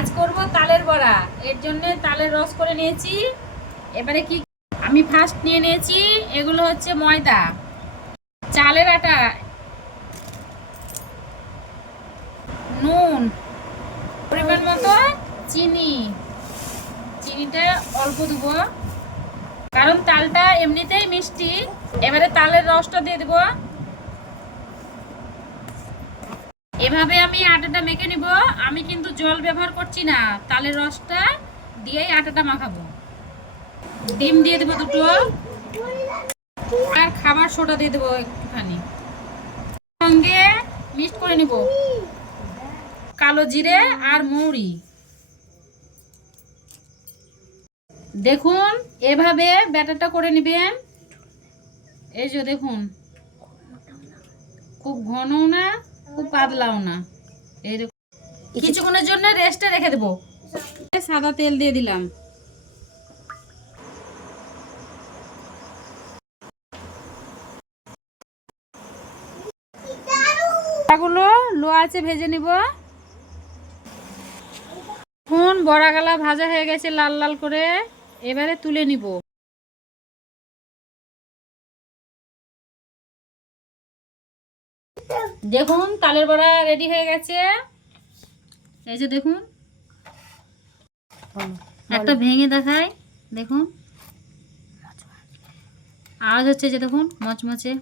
আজ করব তালের বড়া। এর জন্য তালের রস করে নিয়েছি। এবারে কি আমি ফার্স্ট নিয়ে নিয়েছি, এগুলো হচ্ছে ময়দা, চালের আটা, নুন, পরিমাণ মতো চিনি। চিনিটা অল্প দেবো কারণ তালটা এমনিতেই মিষ্টি। এবারে তালের রসটা দিয়ে দেবো। এভাবে আমি আটাটা মেখে নিব। আমি কিন্তু জল ব্যবহার করছি না, তালের রসটা দিয়েই আটাটা মাখাবো। ডিম দিয়ে দেবো দুটো, আর খাবার সোডা দিয়ে দেবো একটুখানি। সঙ্গে মিক্সড করে নিব কালো জিরে আর মৌরি। দেখুন এভাবে ব্যাটারটা করে নেবেন। এই যে দেখুন, খুব ঘনও না খুব পাতলাও না, এইরকম। কিছুক্ষণের জন্য রেস্টে রেখে দেবো। সাদা তেল দিয়ে দিলাম। বড়াগুলো লো আঁচে ভেজে নিব। এখন বড়াগুলা ভাজা হয়ে গেছে লাল লাল করে, এবারে তুলে নিব। দেখুন তালের বড়া রেডি হয়ে গেছে। এই যে দেখুন, একটা ভেঙে দেখায়, দেখুন আওয়াজ হচ্ছে যে দেখুন মচমচে।